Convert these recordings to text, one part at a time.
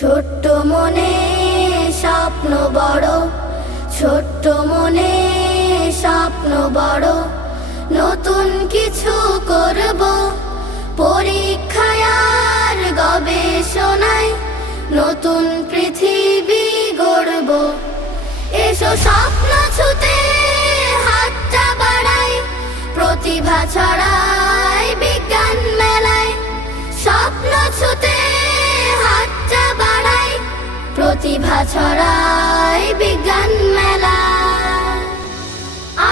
ছোট্ট মনে স্বপ্ন বড়, ছোট্ট মনে স্বপ্ন বড়। নতুন কিছু করব, পরীক্ষায় আর গবেষণায় নতুন পৃথিবী গড়ব। এসো স্বপ্ন ছুতে হাতটা বাড়াই, প্রতিভা ছড়াই বিজ্ঞান মেলায়। স্বপ্ন ছুতে হাতটা বাড়াই, প্রতিভা ছড়াই বিজ্ঞান মেলায়।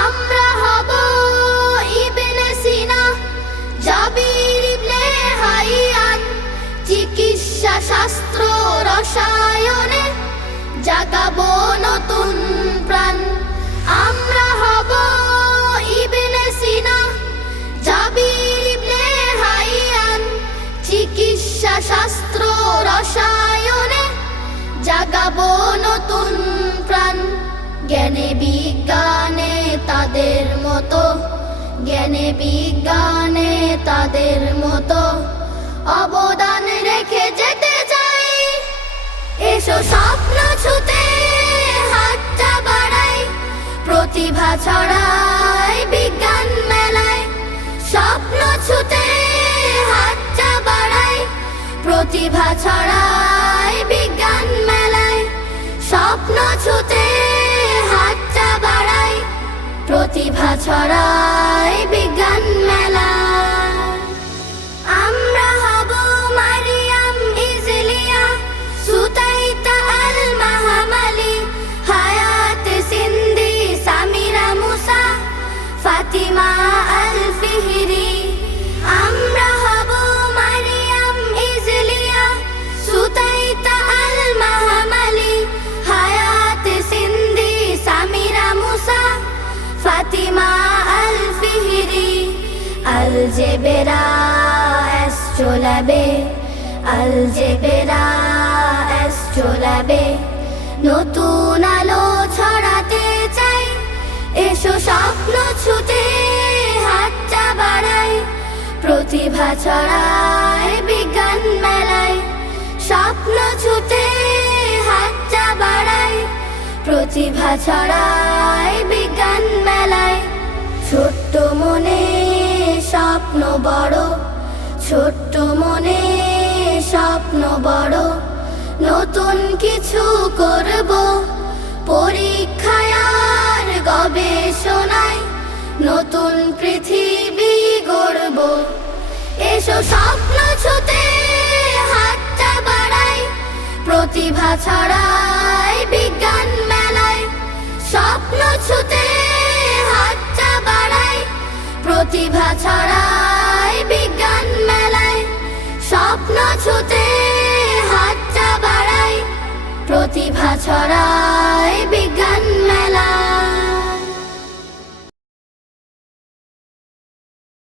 আমরা হব ইবনে সিনা, জাবির ইবনে হাইয়ান। চিকিৎসা শাস্ত্র রসায়নে জাগাবো নতুন প্রাণ। আমরা হব ইবনে সিনা, জাবির ইবনে হাইয়ান। চিকিৎসা শাস্ত্র রসায়নে জাগাবো নতুন প্রাণ। জ্ঞানে বিজ্ঞানে তাদের মতো, জ্ঞানে বিজ্ঞানে তাদের মতো অবদান রেখে যেতে চাই। এসো স্বপ্ন ছুতে হাতটা বাড়াই, প্রতিভা ছড়াই বিজ্ঞান মেলায়। স্বপ্ন ছুতে হাতটা বাড়াই, প্রতিভা ছড়াই বিজ্ঞান মেলায়। স্বপ্ন ছুতে হাতটা বাড়াই, প্রতিভা ছড়াই বিজ্ঞান মেলায়। আমরা হব মারিয়াম ইজলিয়া, সুতাইতা আল মাহমালি। হায়াত সিন্ধি সামিরা মুসা, ফাতিমা আল ফিহরি। আমরা হব মারিয়াম ইজলিয়া, সুতাইতা আল মাহমালি। হায়াত সিন্ধি সামিরা মুসা, ফাতিমা আল ফিহরি। আলজেবেরা অ্যাস্ট্রোল্যাবে, আলজেবেরা অ্যাস্ট্রোল্যাবে নতুন আলো ছড়াতে চাই। এসো স্বপ্ন ছুতে হাতটা বাড়াই, প্রতিভা ছড়াই বিজ্ঞান মেলায়। স্বপ্ন ছুতে হাতটা বাড়াই, প্রতিভা ছড়াই বিজ্ঞান মেলায়। ছোট্ট মনে স্বপ্ন বড়, ছোট্ট মনে স্বপ্ন বড়। নতুন কিছু করব, পরীক্ষায় আর গবেষণায় নতুন পৃথিবী গড়ব। এসো স্বপ্ন ছুতে হাতটা বাড়াই, প্রতিভা ছড়াই বিজ্ঞান মেলায়। স্বপ্ন ছুতে হাতটা বাড়াই, প্রতিভা ছড়াই বিজ্ঞান মেলায়। স্বপ্ন ছুতে হাতটা বাড়াই, প্রতিভা ছড়াই